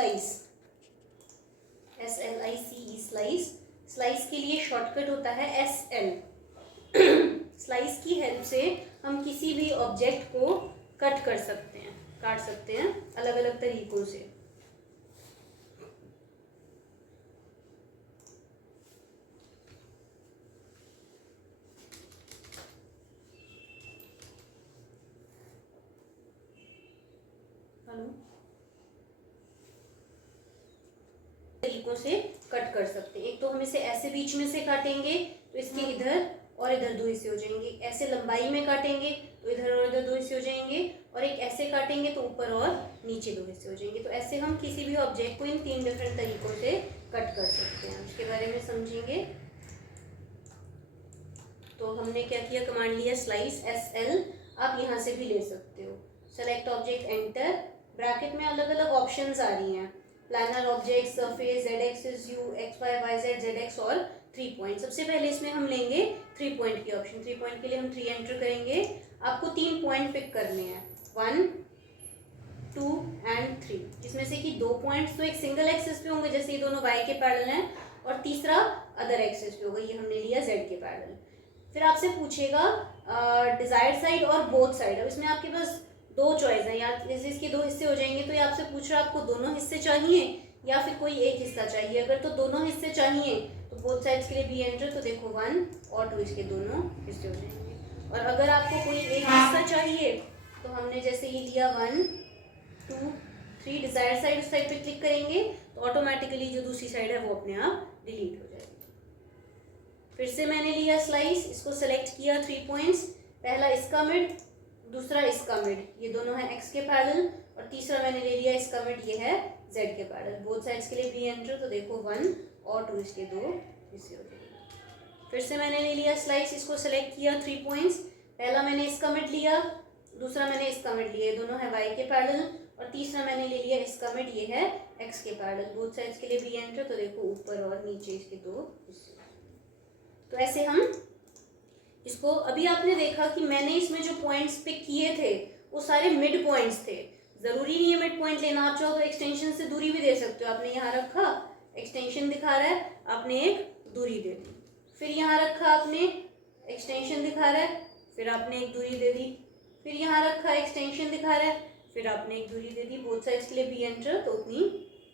Slice, SLICE slice. Slice के लिए shortcut होता है SL। स्लाइस की हेल्प से हम किसी भी ऑब्जेक्ट को कट कर सकते हैं, काट सकते हैं अलग अलग तरीकों से। तरीकों से कट कर सकते हैं। एक तो हम इसे ऐसे बीच में से काटेंगे तो इसके इधर और इधर 2 हिस्से हो जाएंगे, ऐसे लंबाई में काटेंगे तो इधर और इधर 2 हिस्से हो जाएंगे, और एक ऐसे काटेंगे तो ऊपर और नीचे 2 हिस्से हो जाएंगे। तो ऐसे हम किसी भी ऑब्जेक्ट को इन 3 डिफरेंट तरीकों से कट कर सकते हैं। उसके बारे में समझेंगे। तो हमने क्या किया, कमांड लिया स्लाइस SL। आप यहाँ से भी ले सकते हो। Select object, enter. ब्रैकेट में अलग अलग ऑप्शंस आ रही हैं, planar object, surface, z axis, u, x y y z, z x और 3 पॉइंट। सबसे पहले इसमें हम लेंगे 3 पॉइंट की ऑप्शन। 3 पॉइंट के लिए हम 3 एंटर करेंगे। आपको 3 पॉइंट पिक करने हैं, 1, 2 एंड 3, जिसमें से कि 2 पॉइंट्स तो एक सिंगल एक्सिस पे होंगे, जैसे ये दोनों वाई के पैरेलल हैं, और तीसरा अदर एक्सिस पे होगा, ये हमने लिया जेड के पैरेलल। फिर आपसे पूछेगा डिजायर्ड साइड और बोथ साइड। अब इसमें आपके पास 2 चॉइस है, या इसके 2 हिस्से हो जाएंगे, तो ये आपसे पूछ रहा है आपको दोनों हिस्से चाहिए या फिर कोई एक हिस्सा चाहिए। अगर तो दोनों हिस्से चाहिए तो बोथ साइड्स के लिए बी एंटर। तो देखो 1 और 2 इसके दोनों हिस्से हो जाएंगे। और अगर आपको कोई एक हिस्सा चाहिए तो हमने जैसे ये लिया 1, 2, 3, डिजायर्ड साइड, उस साइड पे क्लिक करेंगे तो ऑटोमेटिकली जो दूसरी साइड है वो अपने आप डिलीट हो जाएगी। फिर से मैंने लिया स्लाइस, इसको सेलेक्ट किया 3 पॉइंट्स, पहला इसका मिड, दूसरा इसका मिड, ये दोनों है एक्स के पैरेलल, और तीसरा मैंने ले लिया इसका मिड, ये है जेड के पैरेलल। बोथ साइड्स के लिए बी एंटर। तो देखो 1 और 2 इसके 2 हिस्से हो जाएंगे। फिर से मैंने ले लिया स्लाइस, इसको सेलेक्ट किया 3 पॉइंट्स, पहला मैंने इसका मिड लिया, दूसरा मैंने इसका मिड लिया, ये दोनों है वाई के पैरेलल, और तीसरा मैंने ले लिया इसका मिड, ये है एक्स के पैरेलल। बोथ साइड्स के लिए बी एंटर। तो देखो ऊपर और नीचे इसके 2 हिस्से। तो ऐसे हम इसको, अभी आपने देखा कि मैंने इसमें जो पॉइंट्स पिक किए थे वो सारे मिड पॉइंट्स थे। जरूरी नहीं है मिड पॉइंट लेना, आप चाहो तो एक्सटेंशन से दूरी भी दे सकते हो। आपने यहाँ रखा, एक्सटेंशन दिखा रहा है, आपने एक दूरी दे दी। फिर यहाँ रखा, आपने एक्सटेंशन दिखा रहा है, फिर आपने एक दूरी दे दी। फिर यहाँ रखा, एक्सटेंशन दिखा रहा है, फिर आपने एक दूरी दे दी। बोथ साइड्स के लिए बी एंटर। तो उतनी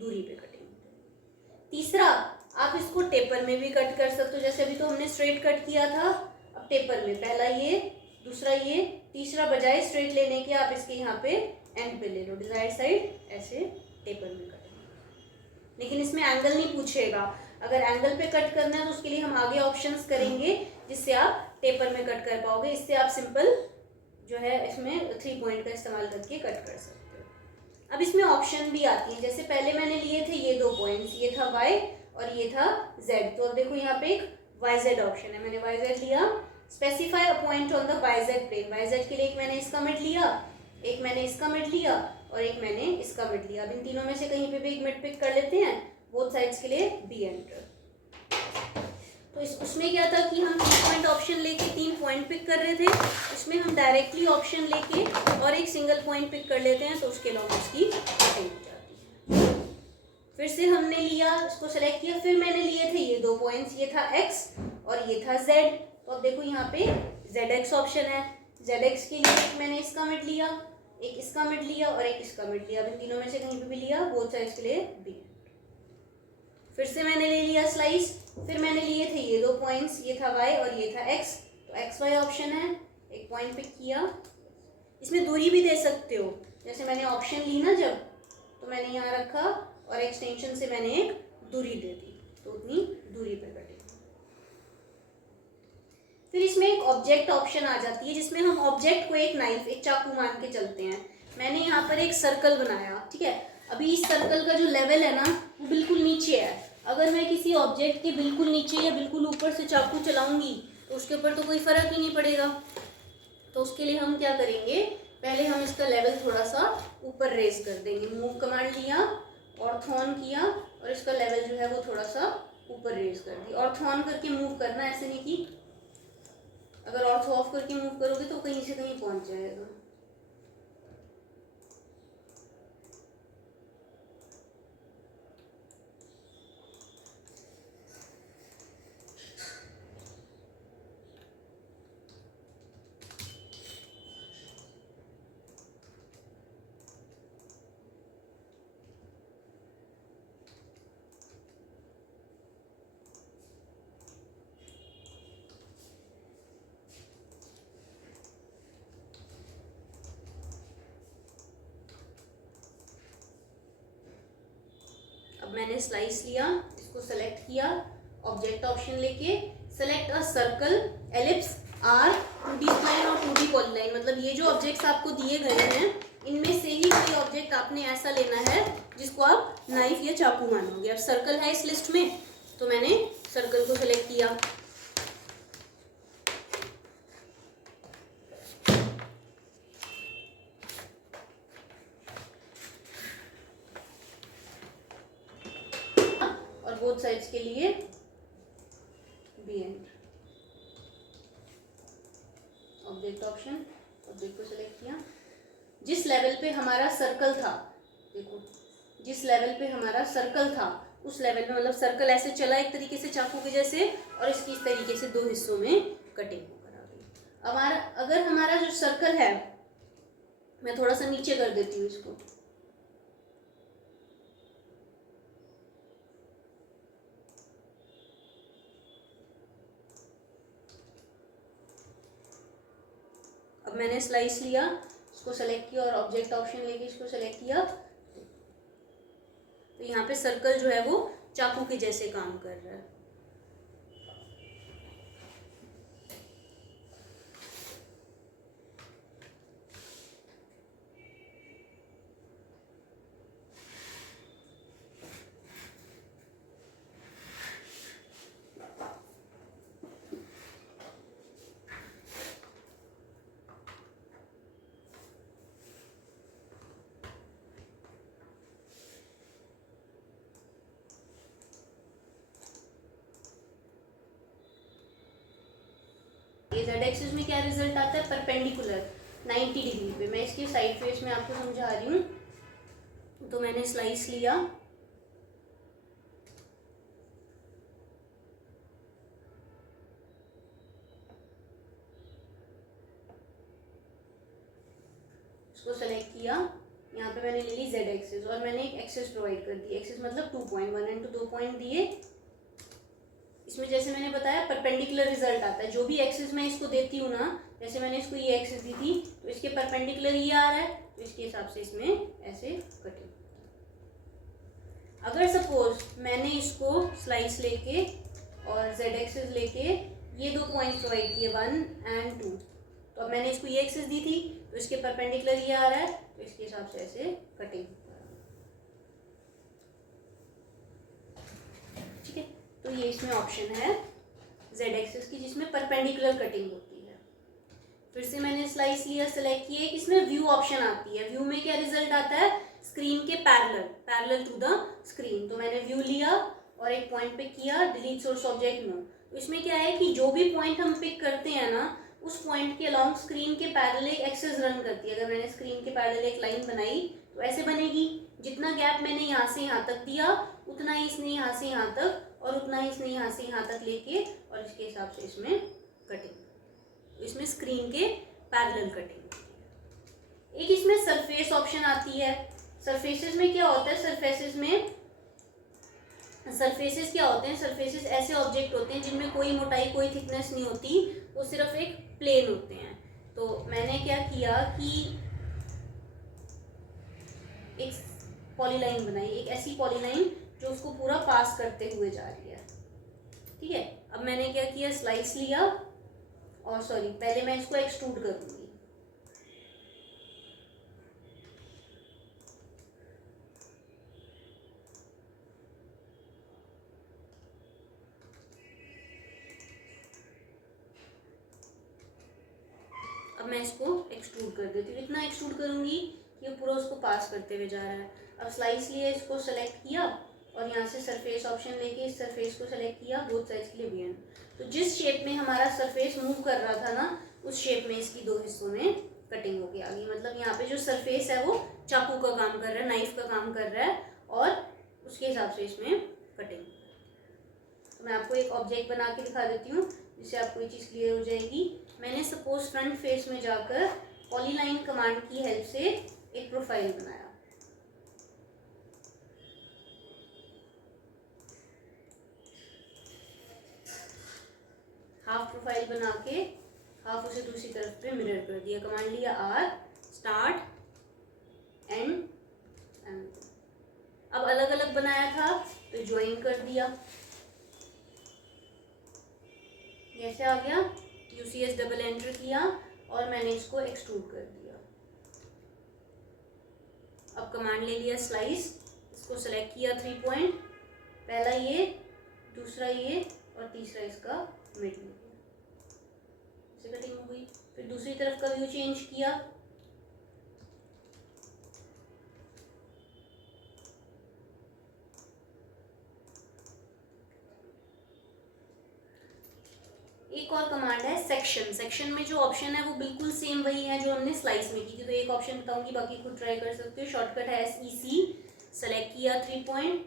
दूरी पे कटेंगे। तीसरा, आप इसको टेपर में भी कट कर सकते हो। जैसे अभी तो हमने स्ट्रेट कट किया था, अब टेपर में पहला ये, दूसरा ये, तीसरा बजाय स्ट्रेट लेने के आप इसके यहाँ पे एंड पे ले लो, डिजायर्ड साइड, ऐसे टेपर में कटेंगे। लेकिन इसमें एंगल नहीं पूछेगा। अगर एंगल पे कट करना है तो उसके लिए हम आगे ऑप्शंस करेंगे जिससे आप टेपर में कट कर पाओगे। इससे आप सिंपल जो है इसमें 3 पॉइंट का इस्तेमाल करके कट कर सकते हो। अब इसमें ऑप्शन भी आती है, जैसे पहले मैंने लिए थे ये 2 पॉइंट्स, ये था वाई और ये था जेड। तो अब देखो यहाँ पे एक वाई जेड ऑप्शन है, मैंने वाई जेड लिया। Specify a point on the Y Z plane. Y Z के लिए एक मैंने इसका मिड लिया, एक मैंने इसका मिड लिया और एक मैंने इसका मिड लिया। अब इन तीनों में से कहीं पे भी एक मिड पिक कर लेते हैं, बोथ साइड्स के लिए बी एंटर। तो उसमें क्या था कि हम 3 पॉइंट ऑप्शन लेके 3 पॉइंट पिक कर रहे थे, इसमें हम डायरेक्टली ऑप्शन लेके और एक सिंगल पॉइंट पिक कर लेते हैं तो उसके लॉन्ग उसकी कटिंग हो जाती है। फिर से हमने लिया, इसको सेलेक्ट किया, फिर मैंने लिए थे ये 2 पॉइंट्स, ये था x और ये था z। तो अब देखो यहाँ पे zx ऑप्शन है। zx के लिए एक मैंने इसका मिड लिया, एक इसका मिड लिया और एक इसका मिड लिया। अब इन तीनों में से कहीं पे भी लिया, बोथ साइड्स के लिए b। फिर से मैंने ले लिया स्लाइस, फिर मैंने लिए थे ये 2 पॉइंट्स, ये था y और ये था x। तो एक्स वाई ऑप्शन है, एक पॉइंट पिक किया। इसमें दूरी भी दे सकते हो, जैसे मैंने ऑप्शन ली ना जब, तो मैंने यहाँ रखा और एक्सटेंशन से मैंने एक दूरी दे दी, तो उतनी दूरी पे कटेगी। फिर इसमें एक ऑब्जेक्ट ऑप्शन आ जाती है जिसमें हम ऑब्जेक्ट को एक नाइफ, एक चाकू मान के चलते हैं। मैंने यहाँ पर एक सर्कल बनाया, ठीक है। अभी इस सर्कल का जो लेवल है ना वो बिल्कुल नीचे है। अगर मैं किसी ऑब्जेक्ट के बिल्कुल नीचे या बिल्कुल ऊपर से चाकू चलाऊंगी तो उसके ऊपर तो कोई फर्क ही नहीं पड़ेगा। तो उसके लिए हम क्या करेंगे, पहले हम इसका लेवल थोड़ा सा ऊपर रेज कर देंगे। मूव कमांड लिया, ऑर्थोन किया और इसका लेवल जो है वो थोड़ा सा ऊपर रेज कर दिया। ऑर्थोन करके मूव करना, ऐसे नहीं कि अगर ऑर्थो ऑफ करके मूव करोगे तो कहीं से कहीं पहुंच जाएगा। अब मैंने स्लाइस लिया, इसको सेलेक्ट किया, ऑब्जेक्ट ऑप्शन लेके select a circle, ellipse, or, 2D spline और 2D पॉलीलाइन। मतलब ये जो ऑब्जेक्ट्स आपको दिए गए हैं इनमें से ही कोई ऑब्जेक्ट आपने ऐसा लेना है जिसको आप नाइफ या चाकू मानोगे। अब सर्कल है इस लिस्ट में तो मैंने सर्कल को सेलेक्ट किया। और बोथ साइड्स के लिए B end. Object option, object को सेलेक्ट किया। जिस लेवल पे हमारा सर्कल था, देखो जिस लेवल पे हमारा सर्कल था उस लेवल में, मतलब सर्कल ऐसे चला एक तरीके से चाकू के जैसे, और इसकी इस तरीके से दो हिस्सों में कटिंग होकर आ गई। हमारा अगर हमारा जो सर्कल है, मैं थोड़ा सा नीचे कर देती हूँ इसको, अब मैंने स्लाइस लिया, इसको सेलेक्ट किया और ऑब्जेक्ट ऑप्शन लेके इसको सेलेक्ट किया, तो यहाँ पे सर्कल जो है वो चाकू के जैसे काम कर रहा है। जेड एक्सिस में क्या रिजल्ट आता है, परपेंडिकुलर 90 डिग्री पे। मैं इसकी साइड फेस में आपको समझा रही हूँ। तो मैंने स्लाइस लिया, इसको सेलेक्ट किया, यहाँ पे मैंने ले ली जेड एक्सिस और मैंने एक एक्सिस प्रोवाइड कर दी। एक्सिस मतलब 2 पॉइंट, 1 एंड 2 पॉइंट दिए। इसमें जैसे मैंने बताया परपेंडिकुलर रिजल्ट आता है। जो भी एक्सिस मैं इसको देती हूँ ना, जैसे मैंने इसको ये एक्सिस दी थी तो इसके परपेंडिकुलर ये आ रहा है, तो इसके हिसाब से इसमें ऐसे कटिंग। अगर सपोज मैंने इसको स्लाइस लेके और जेड एक्सिस लेके ये 2 पॉइंट प्रोवाइड किए 1 एंड 2, तो अब मैंने इसको ये एक्सिस दी थी तो इसके परपेंडिकुलर ये आ रहा है, तो इसके हिसाब से ऐसे कटिंग। ठीक है, तो ये इसमें ऑप्शन है जेड एक्सिस की जिसमें परपेंडिकुलर कटिंग होती है। फिर से मैंने स्लाइस लिया, सेलेक्ट किए, इसमें व्यू ऑप्शन आती है। व्यू में क्या रिजल्ट आता है, स्क्रीन के पैरेलल टू द स्क्रीन। तो मैंने व्यू लिया और एक पॉइंट पिक किया, डिलीट सोर्स ऑब्जेक्ट नो। तो इसमें क्या है कि जो भी पॉइंट हम पिक करते हैं ना, उस पॉइंट के अलॉन्ग स्क्रीन के पैरेलल एक एक्सेस रन करती है। अगर मैंने स्क्रीन के पैरेलल एक लाइन बनाई तो ऐसे बनेगी। जितना गैप मैंने यहाँ से यहाँ तक दिया उतना ही इसने यहाँ से यहाँ तक, और उतना ही इसने यहाँ से यहाँ तक लेके, और इसके हिसाब से इसमें कटिंग। इसमें स्क्रीन के पैरेलल कटिंग। एक इसमें सरफेस ऑप्शन आती है। सरफेसेस में क्या होता है, सरफेसेस क्या होते हैं, सरफेसेस ऐसे ऑब्जेक्ट होते हैं जिनमें कोई मोटाई कोई थिकनेस नहीं होती, वो सिर्फ एक प्लेन होते हैं। तो मैंने क्या किया कि एक पॉलीलाइन बनाई, एक ऐसी पॉलीलाइन जो उसको पूरा पास करते हुए जा रही है। ठीक है, अब मैंने क्या किया, स्लाइस लिया और पहले मैं इसको एक्सट्रूड करूंगी। अब मैं इसको एक्सट्रूड कर देती हूँ। इतना एक्सट्रूड करूंगी कि ये पूरा उसको पास करते हुए जा रहा है। अब स्लाइस लिए, इसको सेलेक्ट किया और यहाँ से सरफेस ऑप्शन लेके इस सरफेस को सेलेक्ट किया, बोथ साइड्स के लिए वी एंड। तो जिस शेप में हमारा सरफेस मूव कर रहा था ना, उस शेप में इसकी 2 हिस्सों में कटिंग होगी आगे। मतलब यहाँ पे जो सरफेस है वो चाकू का काम कर रहा है, नाइफ का काम कर रहा है, और उसके हिसाब से इसमें कटिंग। तो मैं आपको एक ऑब्जेक्ट बना के दिखा देती हूँ जिससे आपको ये चीज़ क्लियर हो जाएगी। मैंने सपोज फ्रंट फेस में जाकर पॉलीलाइन कमांड की हेल्प से एक प्रोफाइल बनाया। हाफ प्रोफाइल बना के हाफ उसे दूसरी तरफ पे मिरर कर दिया। कमांड लिया आर, स्टार्ट, एंड। अब अलग अलग बनाया था तो ज्वाइन कर दिया, ऐसे आ गया, यूसीएस डबल एंटर किया और मैंने इसको एक्सट्रूड कर दिया। अब कमांड ले लिया स्लाइस, इसको सेलेक्ट किया 3 पॉइंट, पहला ये, दूसरा ये और तीसरा इसका मिड में, इसे कटिंग हो गई। फिर दूसरी तरफ का व्यू चेंज किया, एक और कमांड है सेक्शन। सेक्शन में जो ऑप्शन है वो बिल्कुल सेम वही है जो हमने स्लाइस में की थी, तो एक ऑप्शन बताऊंगी, बाकी खुद ट्राई कर सकते हो। शॉर्टकट है SEC, सेलेक्ट किया 3 पॉइंट,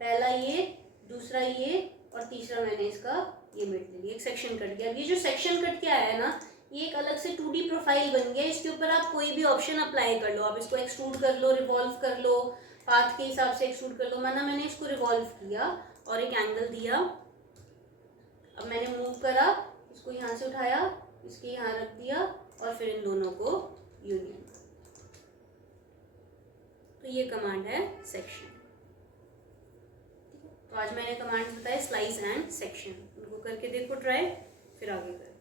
पहला ये, दूसरा ये और तीसरा मैंने इसका ये मिड ले लिया, एक सेक्शन कट गया। अब ये जो सेक्शन कट के आया है ना, ये एक अलग से 2D प्रोफाइल बन गया, इसके ऊपर आप कोई भी ऑप्शन अप्लाई कर लो, आप इसको एक्सट्रूड कर लो, रिवॉल्व कर लो, पाथ के हिसाब से एक्सट्रूड कर लो। माना मैंने इसको रिवॉल्व किया और एक एंगल दिया, अब मैंने मूव करा, इसको यहाँ से उठाया, इसके यहाँ रख दिया और फिर इन दोनों को यूनियन। तो ये कमांड है सेक्शन। तो आज मैंने कमांड्स बताए स्लाइस एंड सेक्शन, उनको करके देखो ट्राई, फिर आगे करें।